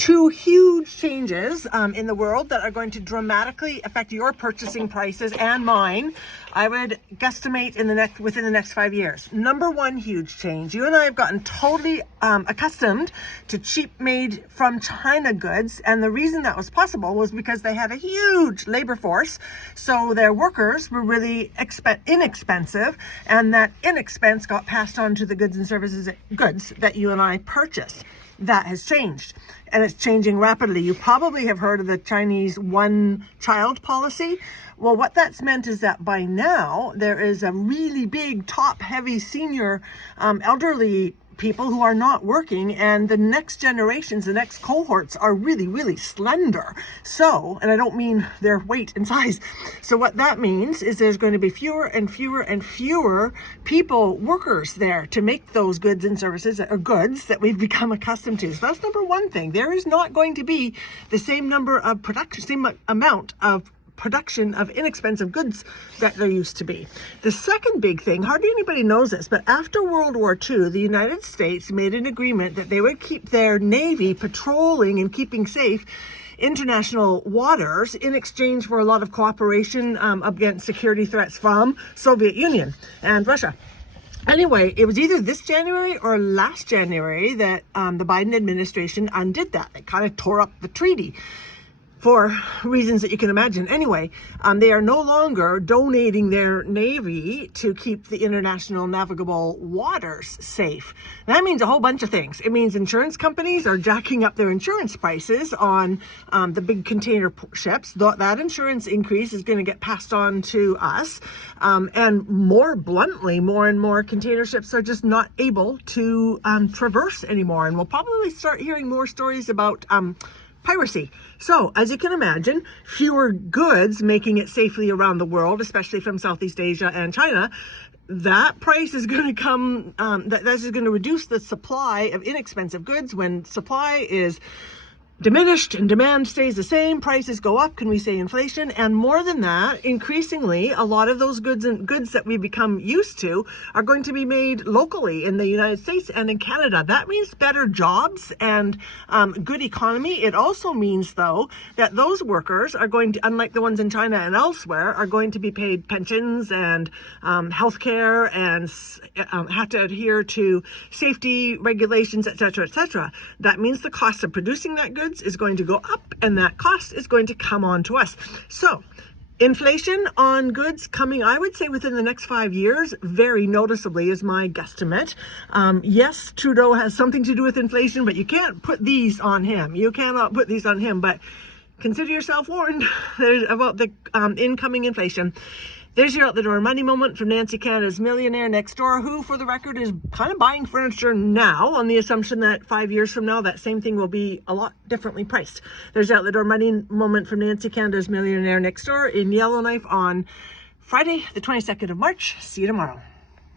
two huge changes in the world that are going to dramatically affect your purchasing prices and mine, I would guesstimate within the next 5 years. Number one huge change, you and I have gotten totally accustomed to cheap made from China goods, and the reason that was possible was because they had a huge labor force, so their workers were really inexpensive, and that inexpense got passed on to the goods and services that you and I purchase. That has changed, and it's changing rapidly. You probably have heard of the Chinese one-child policy. Well, what that's meant is that by now there is a really big, top-heavy senior elderly people who are not working, and the next generations, the next cohorts are really, really slender. So, and I don't mean their weight and size. So what that means is there's going to be fewer and fewer and fewer workers there to make those goods and services, or goods that we've become accustomed to. So that's number one thing. There is not going to be the same amount of production of inexpensive goods that there used to be. The second big thing, hardly anybody knows this, but after World War II, the United States made an agreement that they would keep their Navy patrolling and keeping safe international waters in exchange for a lot of cooperation against security threats from Soviet Union and Russia. Anyway, it was either this January or last January that the Biden administration undid that. It kind of tore up the treaty, for reasons that you can imagine. Anyway, they are no longer donating their Navy to keep the international navigable waters safe. And that means a whole bunch of things. It means insurance companies are jacking up their insurance prices on the big container ships. That insurance increase is going to get passed on to us. And more bluntly, more and more container ships are just not able to traverse anymore. And we'll probably start hearing more stories about piracy. So, as you can imagine, fewer goods making it safely around the world, especially from Southeast Asia and China. That price is going to come, that is going to reduce the supply of inexpensive goods. When supply is diminished and demand stays the same, prices go up. Can we say inflation? And more than that, increasingly, a lot of those goods that we've become used to are going to be made locally in the United States and in Canada. That means better jobs and good economy. It also means, though, that those workers are going to, unlike the ones in China and elsewhere, are going to be paid pensions and healthcare and have to adhere to safety regulations, etc., etc. That means the cost of producing that goods is going to go up, and that cost is going to come on to us. So inflation on goods coming, I would say, within the next 5 years, very noticeably is my guesstimate. Yes, Trudeau has something to do with inflation, but you can't put these on him. You cannot put these on him, but consider yourself warned about the incoming inflation. There's your out the door money moment from Nancy Canada's millionaire next door, who, for the record, is kind of buying furniture now on the assumption that 5 years from now, that same thing will be a lot differently priced. There's your out the door money moment from Nancy Canada's millionaire next door in Yellowknife on Friday, the 22nd of March. See you tomorrow.